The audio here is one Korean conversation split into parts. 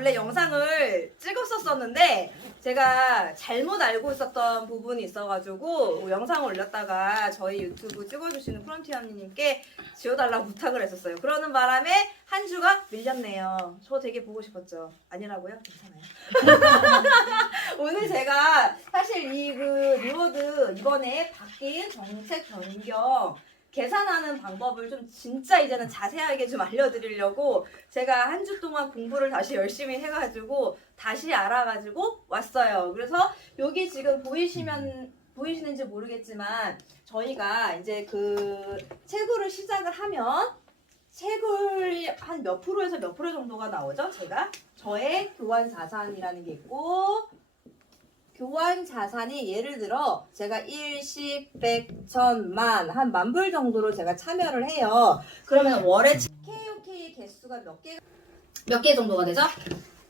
원래 영상을 찍었었는데 제가 잘못 알고 있었던 부분이 있어가지고 영상을 올렸다가 저희 유튜브 찍어주시는 프론티언님께 지워달라고 부탁을 했었어요. 그러는 바람에 한 주가 밀렸네요. 저 되게 보고 싶었죠. 아니라고요? 괜찮아요. 오늘 제가 사실 이 리워드 이번에 바뀐 정책 변경 계산하는 방법을 좀 진짜 이제는 자세하게 좀 알려드리려고 제가 한 주 동안 공부를 다시 열심히 해가지고 다시 알아가지고 왔어요. 그래서 여기 지금 보이시는지 모르겠지만 저희가 이제 그 채굴을 시작을 하면 채굴이 한 몇 프로에서 몇 프로 정도가 나오죠? 저의 교환 자산이라는 게 있고 교환 자산이 예를 들어 제가 일십, 백, 천, 만, 한 10,000불 정도로 제가 참여를 해요. 그러면 월에 KOK 개수가 몇 개 정도가 되죠?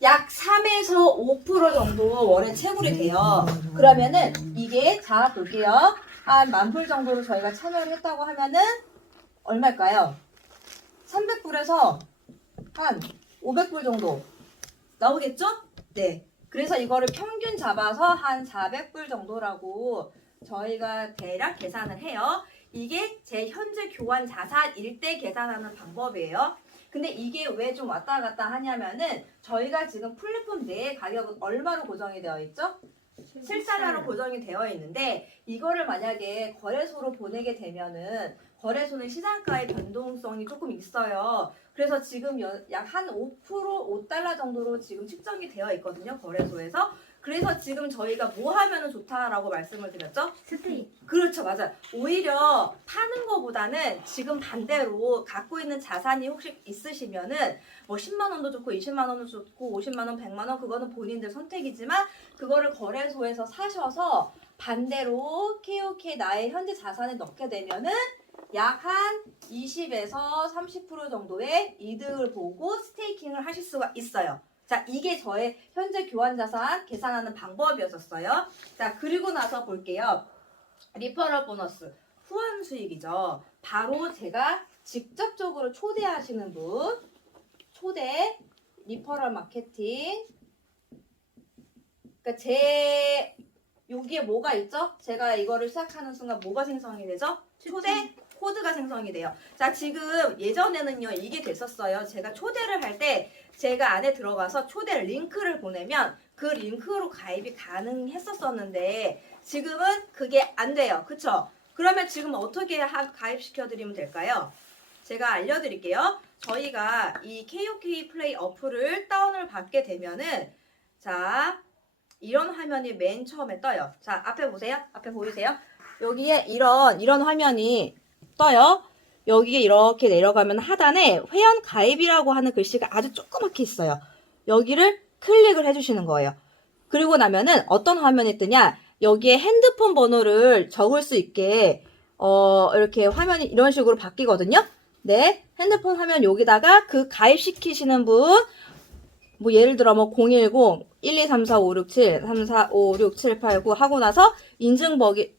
약 3에서 5% 정도 월에 채굴이 돼요. 그러면은 이게 자 볼게요. 한 10,000불 정도로 저희가 참여를 했다고 하면은 얼마일까요? 300불에서 한 500불 정도 나오겠죠? 네. 그래서 이거를 평균 잡아서 한 400불 정도라고 저희가 대략 계산을 해요. 이게 제 현재 교환 자산일 때 계산하는 방법이에요. 근데 이게 왜 좀 왔다 갔다 하냐면은 저희가 지금 플랫폼 내의 가격은 얼마로 고정이 되어 있죠? 실사료로 고정이 되어 있는데 이거를 만약에 거래소로 보내게 되면은 거래소는 시장가의 변동성이 조금 있어요. 그래서 지금 약 한 5%, 5달러 정도로 지금 측정이 되어 있거든요. 거래소에서. 그래서 지금 저희가 뭐 하면은 좋다라고 말씀을 드렸죠? 스테이크. 그렇죠. 맞아요. 오히려 파는 거보다는 지금 반대로 갖고 있는 자산이 혹시 있으시면은 뭐 10만 원도 좋고 20만 원도 좋고 50만 원, 100만 원 그거는 본인들 선택이지만 그거를 거래소에서 사셔서 반대로 KOK 나의 현재 자산에 넣게 되면은 약 한 20에서 30% 정도의 이득을 보고 스테이킹을 하실 수가 있어요. 자, 이게 저의 현재 교환 자산 계산하는 방법이었어요. 자, 그리고 나서 볼게요. 리퍼럴 보너스, 후원 수익이죠. 바로 제가 직접적으로 초대하시는 분, 초대, 리퍼럴 마케팅. 그러니까 여기에 뭐가 있죠? 제가 이거를 시작하는 순간 뭐가 생성이 되죠? 초대 코드가 생성이 돼요. 자, 지금 예전에는요, 이게 됐었어요. 제가 초대를 할 때 제가 안에 들어가서 초대 링크를 보내면 그 링크로 가입이 가능했었었는데 지금은 그게 안 돼요. 그쵸? 그러면 지금 어떻게 가입시켜드리면 될까요? 제가 알려드릴게요. 저희가 이 KOK 플레이 어플을 다운을 받게 되면은 자, 이런 화면이 맨 처음에 떠요. 자, 앞에 보세요. 앞에 보이세요? 여기에 이런 화면이 떠요. 여기에 이렇게 내려가면 하단에 회원 가입이라고 하는 글씨가 아주 조그맣게 있어요. 여기를 클릭을 해주시는 거예요. 그리고 나면은 어떤 화면이 뜨냐? 여기에 핸드폰 번호를 적을 수 있게 이렇게 화면이 이런 식으로 바뀌거든요. 네, 핸드폰 화면 여기다가 그 가입시키시는 분 뭐 예를 들어 뭐 010 1234567 345678 하고 나서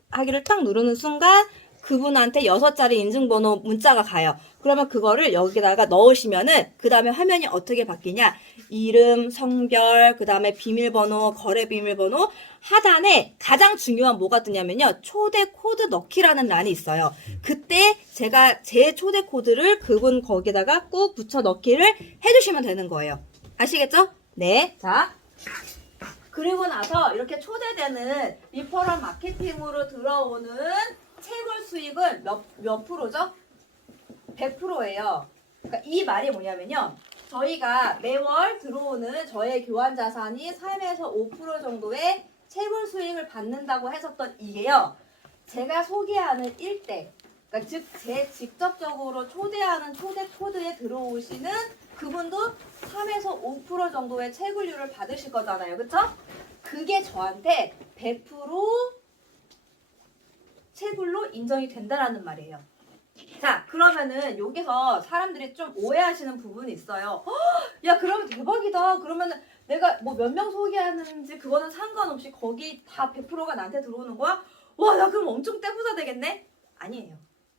하기를 딱 누르는 순간 그분한테 6자리 인증번호 문자가 가요. 그러면 그거를 여기다가 넣으시면은 그 다음에 화면이 어떻게 바뀌냐? 이름, 성별, 그 다음에 비밀번호, 거래 비밀번호 하단에 가장 중요한 뭐가 뜨냐면요. 초대 코드 넣기라는 란이 있어요. 그때 제가 제 초대 코드를 그분 거기다가 꾹 붙여 넣기를 해주시면 되는 거예요. 아시겠죠? 네. 자. 그리고 나서 이렇게 초대되는 리퍼럴 마케팅으로 들어오는 채굴 수익은 몇 프로죠? 100%예요. 그러니까 이 말이 뭐냐면요. 저희가 매월 들어오는 저의 교환 자산이 3에서 5% 정도의 채굴 수익을 받는다고 했었던 이게요. 제가 소개하는 일대, 그러니까 즉 제 직접적으로 초대하는 초대 코드에 들어오시는 그분도 3에서 5% 정도의 채굴률을 받으실 거잖아요. 그쵸? 그게 저한테 100% 채굴로 인정이 된다라는 말이에요. 자, 그러면은 여기서 사람들이 좀 오해하시는 부분이 있어요. 야, 그러면 대박이다. 그러면은 내가 뭐 몇 명 소개하는지 그거는 상관없이 거기 다 100%가 나한테 들어오는 거야? 와, 나 그럼 엄청 떼부자 되겠네? 아니에요.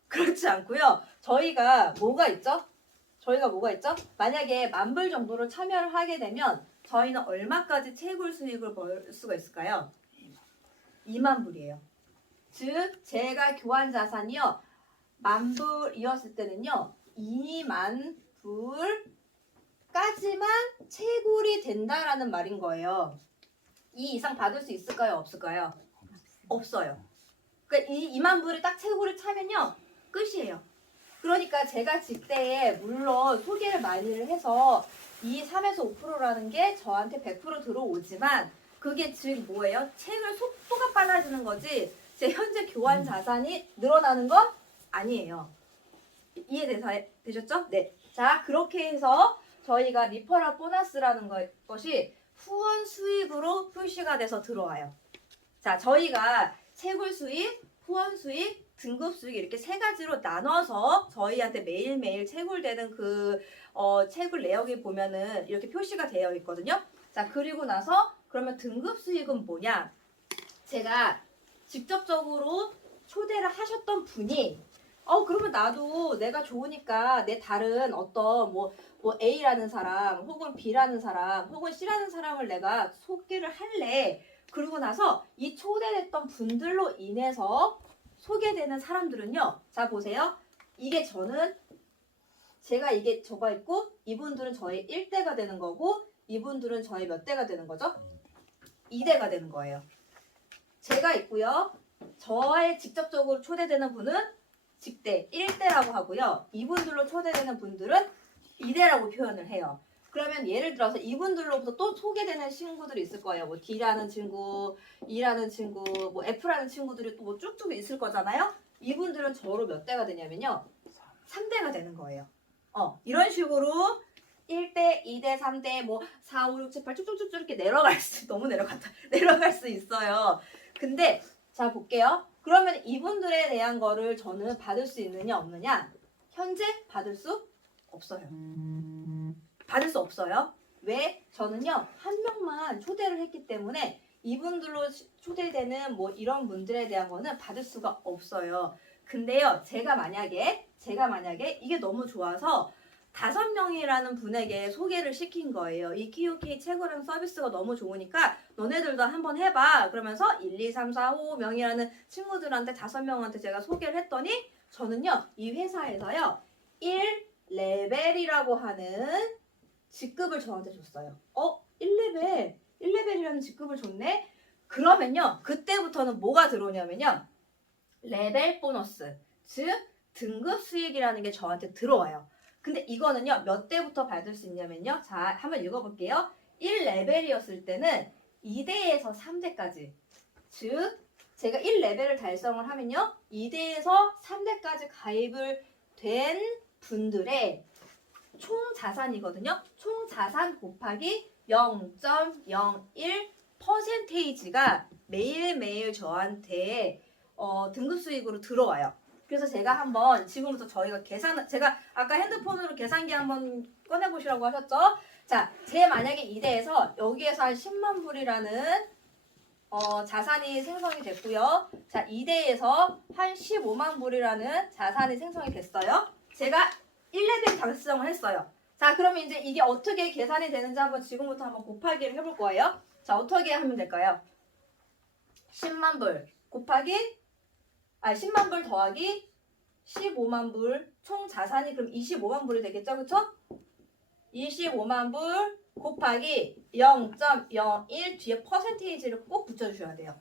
그렇지 않고요. 저희가 뭐가 있죠? 만약에 10,000불 정도를 참여를 하게 되면 저희는 얼마까지 채굴 수익을 벌 수가 있을까요? 2만 불이에요. 즉 제가 교환 자산이요 10,000불이었을 때는요 2만 불까지만 채굴이 된다라는 말인 거예요. 이 이상 받을 수 있을까요? 없을까요? 없어요. 그러니까 이 2만 불이 딱 채굴을 차면요 끝이에요. 그러니까 제가 직대에 물론 소개를 많이 해서 이 3에서 5%라는 게 저한테 100% 들어오지만 그게 즉 뭐예요? 채굴 속도가 빨라지는 거지 제 현재 교환 자산이 늘어나는 건 아니에요. 이해되셨죠? 네. 자 그렇게 해서 저희가 리퍼럴 보너스라는 것이 후원 수익으로 표시가 돼서 들어와요. 자 저희가 채굴 수익, 후원 수익, 등급 수익 이렇게 세 가지로 나눠서 저희한테 매일매일 채굴되는 그 채굴 내역에 보면은 이렇게 표시가 되어 있거든요. 자 그리고 나서 그러면 등급 수익은 뭐냐? 제가 직접적으로 초대를 하셨던 분이 그러면 나도 내가 좋으니까 내 다른 어떤 뭐 A라는 사람 혹은 B라는 사람 혹은 C라는 사람을 내가 소개를 할래. 그러고 나서 이 초대됐던 분들로 인해서 소개되는 사람들은요. 자 보세요. 이게 제가 이게 저가 있고 이분들은 저의 1대가 되는 거고 이분들은 저의 몇 대가 되는 거죠? 2대가 되는 거예요. 제가 있고요. 저의 직접적으로 초대되는 분은 직대 1대라고 하고요. 이분들로 초대되는 분들은 2대라고 표현을 해요. 그러면 예를 들어서 이분들로부터 또 소개되는 친구들이 있을 거예요. 뭐 D라는 친구, E라는 친구, 뭐 F라는 친구들이 또 뭐 쭉쭉 있을 거잖아요. 이분들은 저로 몇 대가 되냐면요. 3대가 되는 거예요. 이런 식으로 1대, 2대, 3대, 뭐 4, 5, 6, 7, 8 쭉쭉쭉 이렇게 너무 내려갔다. 내려갈 수 있어요. 근데 자 볼게요. 그러면 이분들에 대한 거를 저는 받을 수 있느냐 없느냐? 현재 받을 수 없어요. 받을 수 없어요. 왜? 저는요 한 명만 초대를 했기 때문에 이분들로 초대되는 뭐 이런 분들에 대한 거는 받을 수가 없어요. 근데요 제가 만약에 이게 너무 좋아서 5명이라는 분에게 소개를 시킨 거예요. 이 KOK 채굴형 서비스가 너무 좋으니까 너네들도 한번 해봐. 그러면서 1, 2, 3, 4, 5명이라는 친구들한테 5명한테 제가 소개를 했더니 저는요 이 회사에서요 1레벨이라고 하는 직급을 저한테 줬어요. 1레벨이라는 직급을 줬네? 그러면요 그때부터는 뭐가 들어오냐면요 레벨 보너스, 즉 등급 수익이라는 게 저한테 들어와요. 근데 이거는요 몇 대부터 받을 수 있냐면요 자 한번 읽어볼게요. 1레벨이었을 때는 2대에서 3대까지, 즉 제가 1레벨을 달성을 하면요 2대에서 3대까지 가입을 된 분들의 총 자산이거든요. 총 자산 곱하기 0.01%가 매일매일 저한테 등급 수익으로 들어와요. 그래서 제가 한번 지금부터 저희가 제가 아까 핸드폰으로 계산기 한번 꺼내보시라고 하셨죠? 자, 제 만약에 2대에서 여기에서 한 10만 불이라는 자산이 생성이 됐고요. 자, 2대에서 한 15만 불이라는 자산이 생성이 됐어요. 제가 1레벨 달성을 했어요. 자, 그러면 이제 이게 어떻게 계산이 되는지 한번 지금부터 한번 곱하기를 해볼 거예요. 자, 어떻게 하면 될까요? 10만 불 곱하기 10만 불 더하기 15만 불 총 자산이 그럼 25만 불이 되겠죠? 그쵸? 25만 불 곱하기 0.01 뒤에 퍼센테이지를 꼭 붙여주셔야 돼요.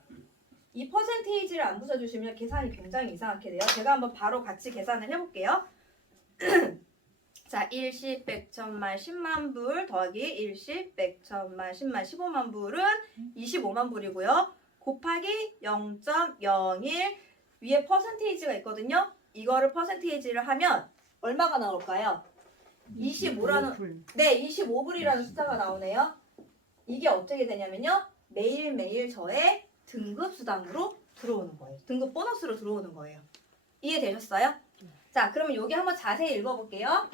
이 퍼센테이지를 안 붙여주시면 계산이 굉장히 이상하게 돼요. 제가 한번 바로 같이 계산을 해볼게요. 자, 1, 10, 100, 1000만, 10만 불 더하기 1, 10, 100, 1000만, 10만, 15만 불은 25만 불이고요. 곱하기 0.01 위에 퍼센테이지가 있거든요. 이거를 퍼센테이지를 하면 얼마가 나올까요? 25라는 네, 25불이라는 숫자가 나오네요. 이게 어떻게 되냐면요. 매일매일 저의 등급 수당으로 들어오는 거예요. 등급 보너스로 들어오는 거예요. 이해되셨어요? 자, 그러면 여기 한번 자세히 읽어볼게요.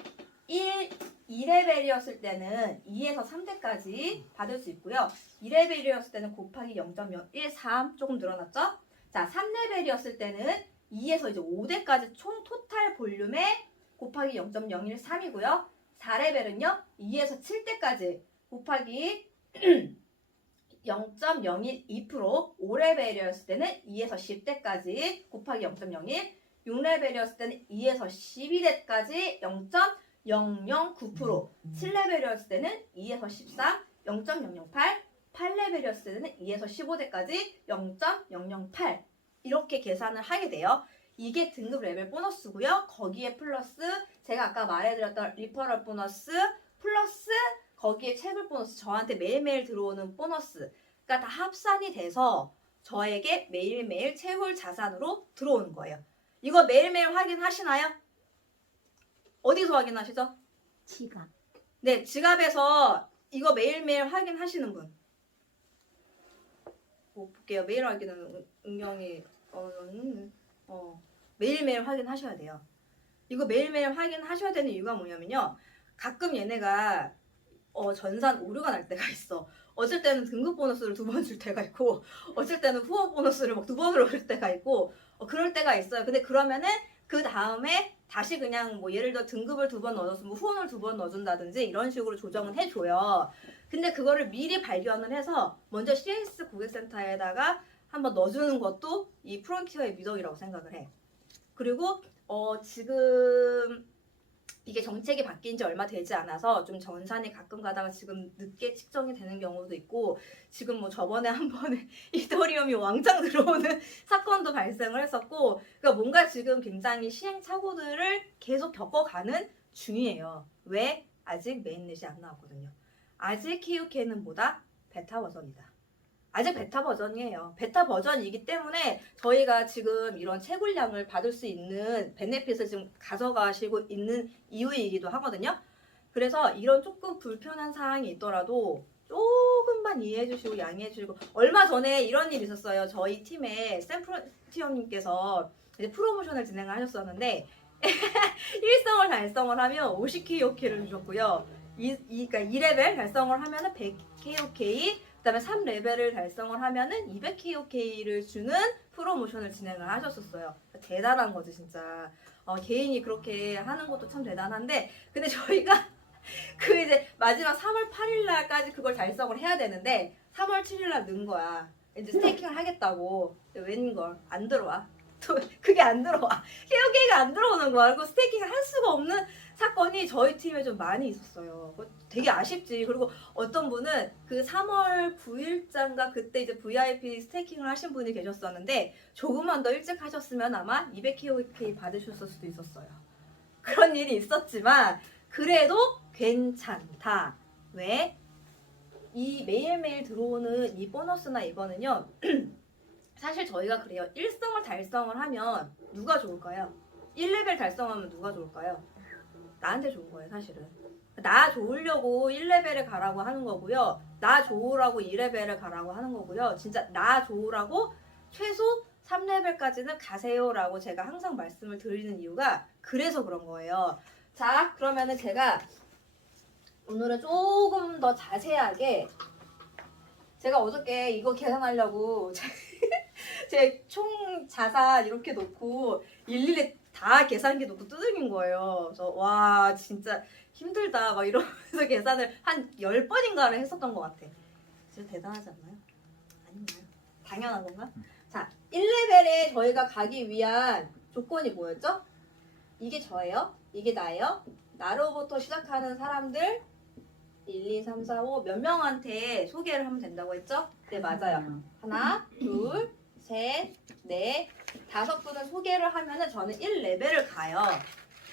2레벨이었을 때는 2에서 3대까지 받을 수 있고요. 2레벨이었을 때는 곱하기 0.013 조금 늘어났죠? 자, 3레벨이었을 때는 2에서 이제 5대까지 총 토탈 볼륨에 곱하기 0.013이고요. 4레벨은요. 2에서 7대까지 곱하기 0.012%, 5레벨이었을 때는 2에서 10대까지 곱하기 0.01, 6레벨이었을 때는 2에서 12대까지 0.009%, 7레벨이었을 때는 2에서 13, 0.008, 8레벨이었을 때는 2에서 15대까지 0.008 이렇게 계산을 하게 돼요. 이게 등급 레벨 보너스고요. 거기에 플러스 제가 아까 말해드렸던 리퍼럴 보너스 플러스 거기에 채굴 보너스 저한테 매일매일 들어오는 보너스가 다 합산이 돼서 저에게 매일매일 채굴 자산으로 들어오는 거예요. 이거 매일매일 확인하시나요? 어디서 확인하시죠? 지갑. 네, 지갑에서 이거 매일매일 확인하시는 분. 볼게요. 매일 확인은 은경이 매일매일 확인하셔야 돼요. 이거 매일매일 확인하셔야 되는 이유가 뭐냐면요. 가끔 얘네가 전산 오류가 날 때가 있어. 어쩔 때는 등급 보너스를 2번 줄 때가 있고 어쩔 때는 후원 보너스를 막 2번으로 줄 때가 있고 그럴 때가 있어요. 근데 그러면은 그 다음에 다시 그냥 뭐 예를 들어 등급을 2번 넣어줬으면 후원을 2번 넣어준다든지 이런 식으로 조정은 해줘요. 근데 그거를 미리 발견을 해서 먼저 CS 고객센터에다가 한번 넣어주는 것도 이 프론티어의 미덕이라고 생각을 해. 그리고 지금 이게 정책이 바뀐 지 얼마 되지 않아서 좀 전산이 가끔 가다가 지금 늦게 측정이 되는 경우도 있고 지금 뭐 저번에 한 번에 이더리움이 왕창 들어오는 사건도 발생을 했었고 그러니까 뭔가 지금 굉장히 시행착오들을 계속 겪어가는 중이에요. 왜? 아직 메인넷이 안 나왔거든요. 아직 KUK는 뭐다? 베타 버전이다. 아직 베타 버전이에요. 베타 버전이기 때문에 저희가 지금 이런 채굴량을 받을 수 있는 베네핏을 지금 가져가시고 있는 이유이기도 하거든요. 그래서 이런 조금 불편한 사항이 있더라도 조금만 이해해 주시고 양해해 주시고 얼마 전에 이런 일이 있었어요. 저희 팀에 샘프로티어님께서 이제 프로모션을 진행을 하셨었는데 일성을 달성을 하면 50KOK를 주셨고요. 그러니까 2레벨 달성을 하면은 100KOK 그다음에 3레벨을 달성을 하면은 200KOK를 주는 프로모션을 진행을 하셨었어요. 대단한 거지 진짜. 개인이 그렇게 하는 것도 참 대단한데 근데 저희가 그 이제 마지막 3월 8일 날까지 그걸 달성을 해야 되는데 3월 7일 날 넣은 거야. 이제 스테이킹을 하겠다고. 웬걸 안 들어와. 또 그게 안 들어와. KOK가 안 들어오는 거야. 그리고 스테이킹을 할 수가 없는 사건이 저희 팀에 좀 많이 있었어요. 되게 아쉽지. 그리고 어떤 분은 그 3월 9일자인가 그때 이제 VIP 스테이킹을 하신 분이 계셨었는데 조금만 더 일찍 하셨으면 아마 200KOK 받으셨을 수도 있었어요. 그런 일이 있었지만 그래도 괜찮다. 왜? 이 매일매일 들어오는 이 보너스나 이거는요. 사실 저희가 그래요. 1성을 달성을 하면 누가 좋을까요? 1레벨 달성하면 누가 좋을까요? 나한테 좋은 거예요, 사실은. 나 좋으려고 1레벨에 가라고 하는 거고요. 나 좋으라고 2레벨에 가라고 하는 거고요. 진짜 나 좋으라고 최소 3레벨까지는 가세요라고 제가 항상 말씀을 드리는 이유가 그래서 그런 거예요. 자, 그러면은 제가 오늘은 조금 더 자세하게 제가 어저께 이거 계산하려고 제 총 자산 이렇게 놓고 일일이 다 계산기 놓고 두들긴 거예요. 그래서 와 진짜 힘들다 막 이러면서 계산을 한 10번인가를 했었던 것 같아. 진짜 대단하지 않나요? 아닌가요? 당연한 건가? 자 1레벨에 저희가 가기 위한 조건이 뭐였죠? 이게 저예요. 이게 나예요. 나로부터 시작하는 사람들 1, 2, 3, 4, 5 몇 명한테 소개를 하면 된다고 했죠? 네 맞아요. 하나, 둘, 셋, 넷, 5분을 소개를 하면은 저는 1레벨을 가요.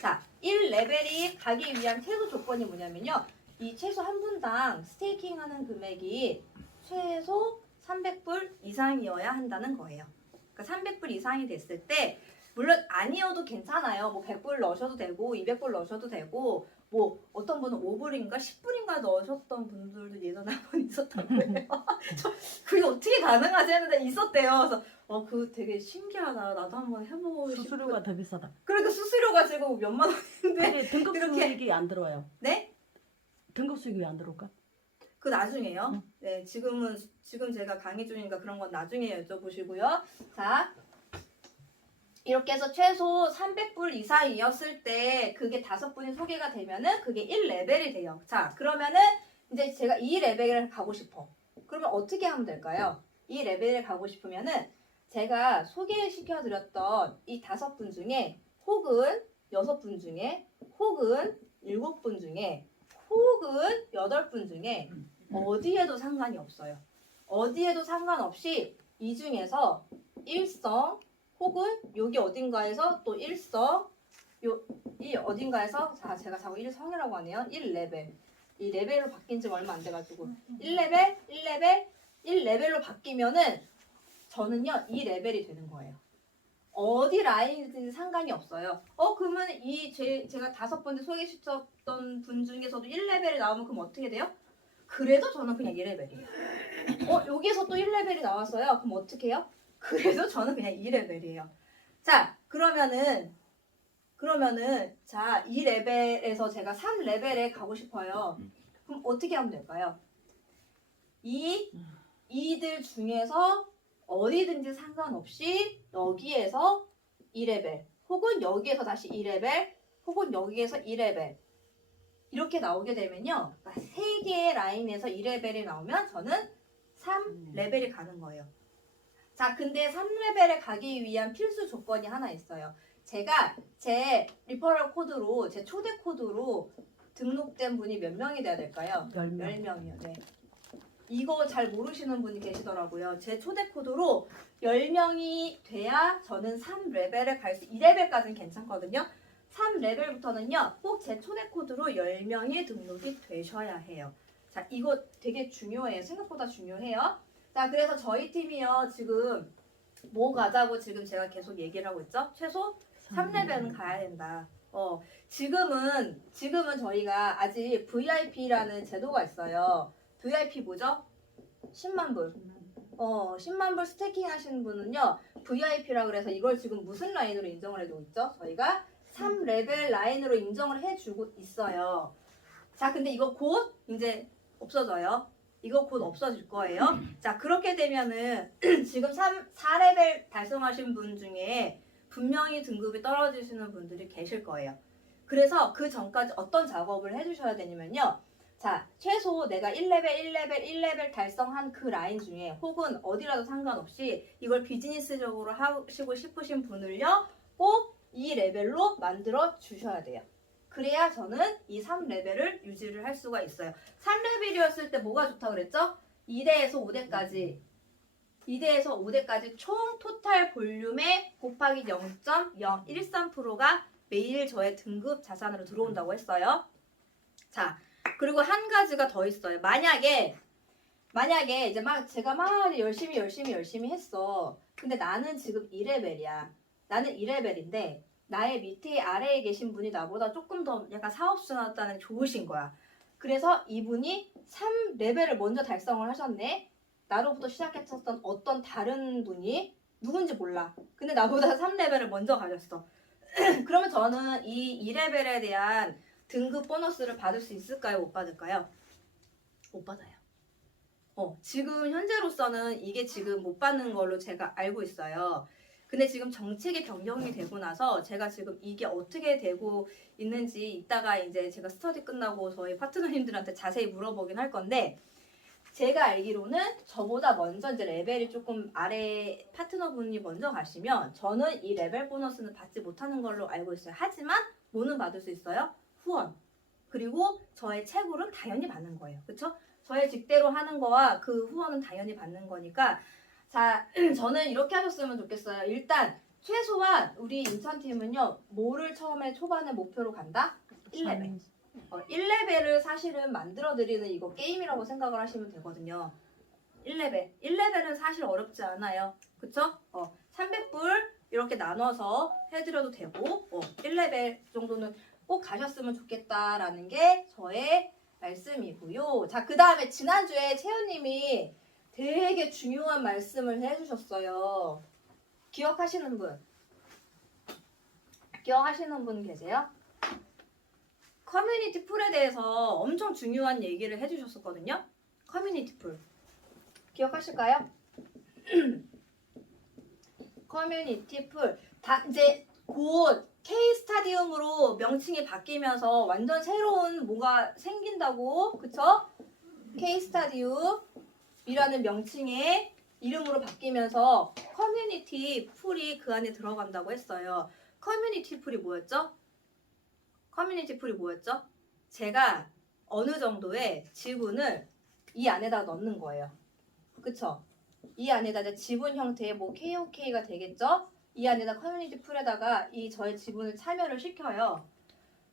자, 1레벨이 가기 위한 최소 조건이 뭐냐면요. 이 최소 한 분당 스테이킹 하는 금액이 최소 300불 이상이어야 한다는 거예요. 그러니까 300불 이상이 됐을 때 물론 아니어도 괜찮아요. 뭐 100불 넣으셔도 되고 200불 넣으셔도 되고 뭐 어떤 분은 5불인가 10불인가 넣으셨던 분들도 예전에 한 번 있었던 거예요. 그게 어떻게 가능하지 했는데 있었대요. 그래서 그거 되게 신기하다. 나도 한번 해보고 싶어. 수수료가 더 비싸다. 그러니까 수수료가 지금 몇만 원인데 근데 등급 이렇게- 수익이 안 들어와요. 네? 등급 수익이 왜 안 들어올까? 그 나중에요. 네, 지금 제가 강의 중이니까 그런 건 나중에 여쭤보시고요. 자, 이렇게 해서 최소 300불 이상이었을 때 그게 5분이 소개가 되면은 그게 1레벨이 돼요. 자, 그러면은 이제 제가 이 레벨을 가고 싶어. 그러면 어떻게 하면 될까요? 이 레벨을 가고 싶으면은 제가 소개시켜 드렸던 이 5분 중에 혹은 6분 중에 혹은 7분 중에 혹은 8분 중에 어디에도 상관이 없어요. 어디에도 상관없이 이 중에서 일성 혹은 여기 어딘가에서 또 일성 이 어딘가에서 자 제가 자꾸 일성이라고 하네요. 1레벨 이 레벨로 바뀐 지 얼마 안 돼가지고 1레벨 1레벨 1레벨로 바뀌면은 저는요 이 레벨이 되는 거예요. 어디 라인이든지 상관이 없어요. 그러면 제가 5번째 소개시켰던 분 중에서도 1레벨이 나오면 그럼 어떻게 돼요? 그래도 저는 그냥 2레벨이에요. 여기서 또 1레벨이 나왔어요. 그럼 어떻게 해요? 그래도 저는 그냥 2레벨이에요. 자, 그러면은 자, 2레벨에서 제가 3레벨에 가고 싶어요. 그럼 어떻게 하면 될까요? 이들 중에서 어디든지 상관없이 여기에서 2레벨 혹은 여기에서 다시 2레벨 혹은 여기에서 2레벨 이렇게 나오게 되면요. 3개의 라인에서 2레벨이 나오면 저는 3레벨이 가는 거예요. 자, 근데 3레벨에 가기 위한 필수 조건이 하나 있어요. 제가 제 리퍼럴 코드로, 제 초대 코드로 등록된 분이 몇 명이 돼야 될까요? 10명. 10명이요. 네. 이거 잘 모르시는 분이 계시더라고요. 제 초대 코드로 10명이 돼야 저는 3레벨에 갈 수, 2레벨까지는 괜찮거든요. 3레벨부터는요, 꼭 제 초대 코드로 10명이 등록이 되셔야 해요. 자, 이거 되게 중요해요. 생각보다 중요해요. 자, 그래서 저희 팀이요, 지금 뭐 가자고 지금 제가 계속 얘기를 하고 있죠? 최소 3레벨은 가야 된다. 지금은 저희가 아직 VIP라는 제도가 있어요. VIP 뭐죠? 10만 불. 10만 불 스태킹 하시는 분은요, VIP라 그래서 이걸 지금 무슨 라인으로 인정을 해주고 있죠? 저희가 3레벨 라인으로 인정을 해주고 있어요. 자, 근데 이거 곧 이제 없어져요. 이거 곧 없어질 거예요. 자, 그렇게 되면은 지금 4레벨 달성하신 분 중에 분명히 등급이 떨어지시는 분들이 계실 거예요. 그래서 그 전까지 어떤 작업을 해주셔야 되냐면요. 자, 최소 내가 1레벨 달성한 그 라인 중에 혹은 어디라도 상관없이 이걸 비즈니스적으로 하시고 싶으신 분을요. 꼭 이 레벨로 만들어 주셔야 돼요. 그래야 저는 이 3레벨을 유지를 할 수가 있어요. 3레벨이었을 때 뭐가 좋다고 그랬죠? 2대에서 5대까지 2대에서 5대까지 총 토탈 볼륨의 곱하기 0.013%가 매일 저의 등급 자산으로 들어온다고 했어요. 자, 그리고 한 가지가 더 있어요. 만약에 이제 제가 막 열심히 했어. 근데 나는 지금 2레벨이야. 나는 2레벨인데 나의 밑에 아래에 계신 분이 나보다 조금 더 약간 사업수놨다는 좋으신 거야. 그래서 이분이 3레벨을 먼저 달성을 하셨네. 나로부터 시작했었던 어떤 다른 분이 누군지 몰라. 근데 나보다 3레벨을 먼저 가셨어. 그러면 저는 이 2레벨에 대한 등급 보너스를 받을 수 있을까요? 못 받을까요? 못 받아요. 지금 현재로서는 이게 지금 못 받는 걸로 제가 알고 있어요. 근데 지금 정책이 변경이 되고 나서 제가 지금 이게 어떻게 되고 있는지 이따가 이제 제가 스터디 끝나고 저희 파트너님들한테 자세히 물어보긴 할 건데 제가 알기로는 저보다 먼저 이제 레벨이 조금 아래 파트너분이 먼저 가시면 저는 이 레벨 보너스는 받지 못하는 걸로 알고 있어요. 하지만 뭐는 받을 수 있어요? 후원. 그리고 저의 채굴은 당연히 받는 거예요. 그렇죠? 저의 직대로 하는 거와 그 후원은 당연히 받는 거니까 자, 저는 이렇게 하셨으면 좋겠어요. 일단 최소한 우리 인턴팀은요. 뭐를 처음에 초반에 목표로 간다? 1레벨. 1레벨을 사실은 만들어드리는 이거 게임이라고 생각을 하시면 되거든요. 1레벨. 1레벨은 사실 어렵지 않아요. 그쵸? 300불 이렇게 나눠서 해드려도 되고 1레벨 정도는 꼭 가셨으면 좋겠다라는 게 저의 말씀이고요. 자, 그 다음에 지난주에 채연님이 되게 중요한 말씀을 해주셨어요. 기억하시는 분? 기억하시는 분 계세요? 커뮤니티 풀에 대해서 엄청 중요한 얘기를 해주셨었거든요. 커뮤니티 풀. 기억하실까요? 커뮤니티 풀. 이제 곧 K 스타디움으로 명칭이 바뀌면서 완전 새로운 뭐가 생긴다고, 그쵸? K스타디움이라는 명칭의 이름으로 바뀌면서 커뮤니티 풀이 그 안에 들어간다고 했어요. 커뮤니티 풀이 뭐였죠? 커뮤니티 풀이 뭐였죠? 제가 어느 정도의 지분을 이 안에다 넣는 거예요. 그쵸? 이 안에다 이제 지분 형태의 뭐 KOK가 되겠죠? 이 안에다 커뮤니티 풀에다가 이 저의 지분을 참여를 시켜요.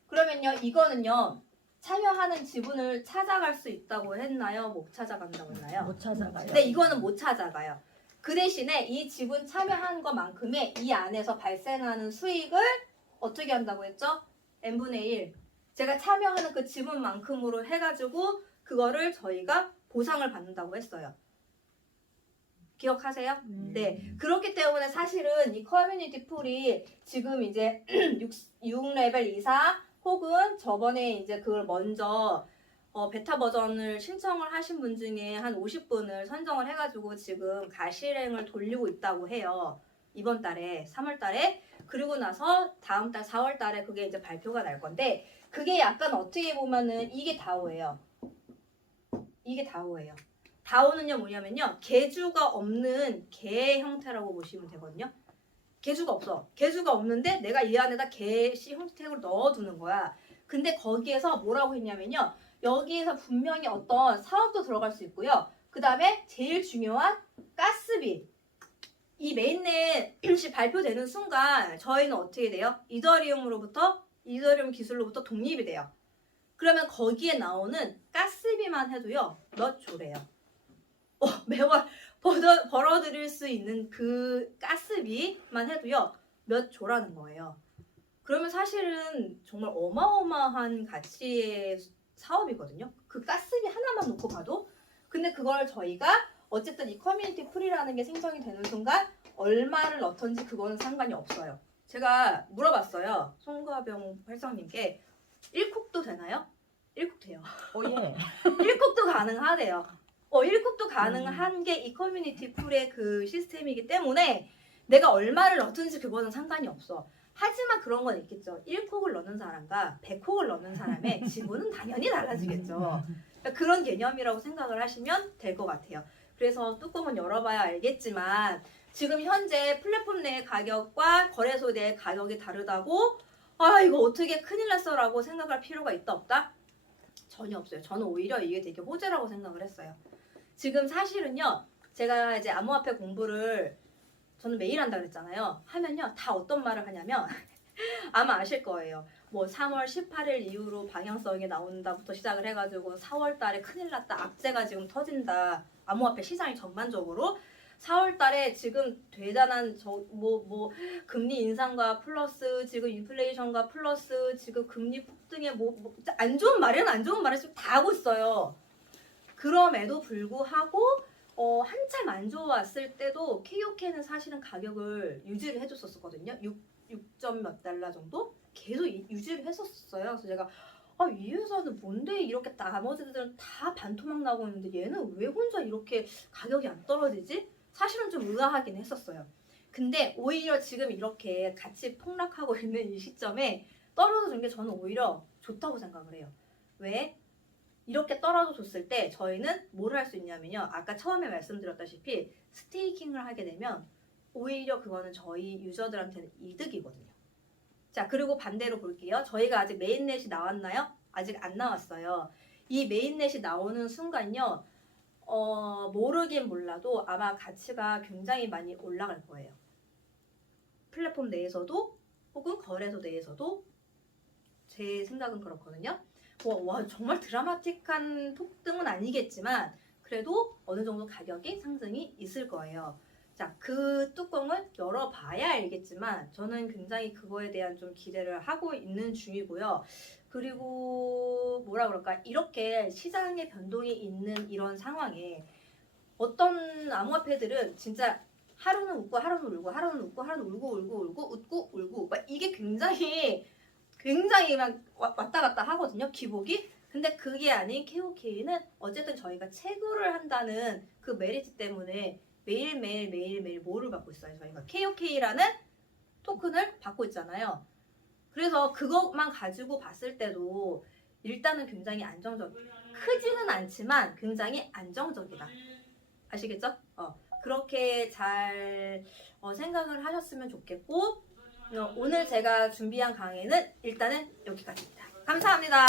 그러면요, 이거는요, 참여하는 지분을 찾아갈 수 있다고 했나요? 못 찾아간다고 했나요? 못 찾아가요. 근데 이거는 못 찾아가요. 그 대신에 이 지분 참여한 것만큼의 이 안에서 발생하는 수익을 어떻게 한다고 했죠? n분의 1. 제가 참여하는 그 지분만큼으로 해가지고 그거를 저희가 보상을 받는다고 했어요. 기억하세요? 네. 그렇기 때문에 사실은 이 커뮤니티 풀이 지금 이제 6레벨 이상 혹은 저번에 이제 그걸 먼저 베타 버전을 신청을 하신 분 중에 한 50분을 선정을 해가지고 지금 가실행을 돌리고 있다고 해요. 이번 달에 3월 달에 그리고 나서 다음 달 4월 달에 그게 이제 발표가 날 건데 그게 약간 어떻게 보면은 이게 다오예요. 이게 다오예요. 다오는요 뭐냐면요 계주가 없는 개 형태라고 보시면 되거든요. 계주가 없어. 계주가 없는데 내가 이 안에다 개시 형태로 넣어두는 거야. 근데 거기에서 뭐라고 했냐면요. 여기에서 분명히 어떤 사업도 들어갈 수 있고요. 그 다음에 제일 중요한 가스비. 이 메인넷이 발표되는 순간 저희는 어떻게 돼요? 이더리움 기술로부터 독립이 돼요. 그러면 거기에 나오는 가스비만 해도요. 몇 조래요. 매월 벌어들일 수 있는 그 가스비만 해도요. 몇 조라는 거예요. 그러면 사실은 정말 어마어마한 가치의 사업이거든요. 그 가스비 하나만 놓고 봐도. 근데 그걸 저희가 어쨌든 이 커뮤니티 풀이라는 게 생성이 되는 순간 얼마를 넣던지 그거는 상관이 없어요. 제가 물어봤어요. 송가병 활성님께 1쿡도 되나요? 1쿡 돼요. 예. 1쿡도 가능하대요. 1쿡도 가능한 게 이 커뮤니티 풀의 그 시스템이기 때문에 내가 얼마를 넣든지 그거는 상관이 없어. 하지만 그런 건 있겠죠. 1콕을 넣는 사람과 100콕을 넣는 사람의 지분은 당연히 달라지겠죠. 그러니까 그런 개념이라고 생각을 하시면 될 것 같아요. 그래서 뚜껑은 열어봐야 알겠지만 지금 현재 플랫폼 내 가격과 거래소 내 가격이 다르다고 이거 어떻게 큰일 났어 라고 생각할 필요가 있다 없다? 전혀 없어요. 저는 오히려 이게 되게 호재라고 생각을 했어요. 지금 사실은요. 제가 이제 암호화폐 공부를 저는 매일 한다 그랬잖아요. 하면요. 다 어떤 말을 하냐면 아마 아실 거예요. 뭐 3월 18일 이후로 방향성이 나온다부터 시작을 해가지고 4월 달에 큰일 났다. 악재가 지금 터진다. 암호화폐 시장이 전반적으로 4월 달에 지금 대단한 금리 인상과 플러스 지금 인플레이션과 플러스 지금 금리 폭등에 안 좋은 말은 안 좋은 말을 지금 다 하고 있어요. 그럼에도 불구하고 한참 안 좋았을 때도 KOK는 사실은 가격을 유지를 해줬었거든요. 6점 몇 달러 정도 계속 유지를 했었어요. 그래서 제가 이 회사는 뭔데 이렇게 나머지들은 다 반토막 나고 있는데 얘는 왜 혼자 이렇게 가격이 안 떨어지지? 사실은 좀 의아하긴 했었어요. 근데 오히려 지금 이렇게 같이 폭락하고 있는 이 시점에 떨어져준 게 저는 오히려 좋다고 생각을 해요. 왜? 이렇게 떨어져 줬을 때 저희는 뭘 할 수 있냐면요. 아까 처음에 말씀드렸다시피 스테이킹을 하게 되면 오히려 그거는 저희 유저들한테는 이득이거든요. 자, 그리고 반대로 볼게요. 저희가 아직 메인넷이 나왔나요? 아직 안 나왔어요. 이 메인넷이 나오는 순간요. 모르긴 몰라도 아마 가치가 굉장히 많이 올라갈 거예요. 플랫폼 내에서도 혹은 거래소 내에서도 제 생각은 그렇거든요. 와 정말 드라마틱한 폭등은 아니겠지만 그래도 어느 정도 가격이 상승이 있을 거예요. 자, 그 뚜껑을 열어봐야 알겠지만 저는 굉장히 그거에 대한 좀 기대를 하고 있는 중이고요. 그리고 뭐라 그럴까 이렇게 시장의 변동이 있는 이런 상황에 어떤 암호화폐들은 진짜 하루는 웃고 하루는 울고 하루는 웃고 하루는 울고 웃고 울고 막 이게 굉장히 막 왔다 갔다 하거든요. 기복이. 근데 그게 아닌 KOK는 어쨌든 저희가 채굴을 한다는 그 메리트 때문에 매일매일 뭐를 받고 있어요. 저희가 KOK라는 토큰을 받고 있잖아요. 그래서 그것만 가지고 봤을 때도 일단은 굉장히 안정적. 크지는 않지만 굉장히 안정적이다. 아시겠죠? 그렇게 잘 생각을 하셨으면 좋겠고 오늘 제가 준비한 강의는 일단은 여기까지입니다. 감사합니다.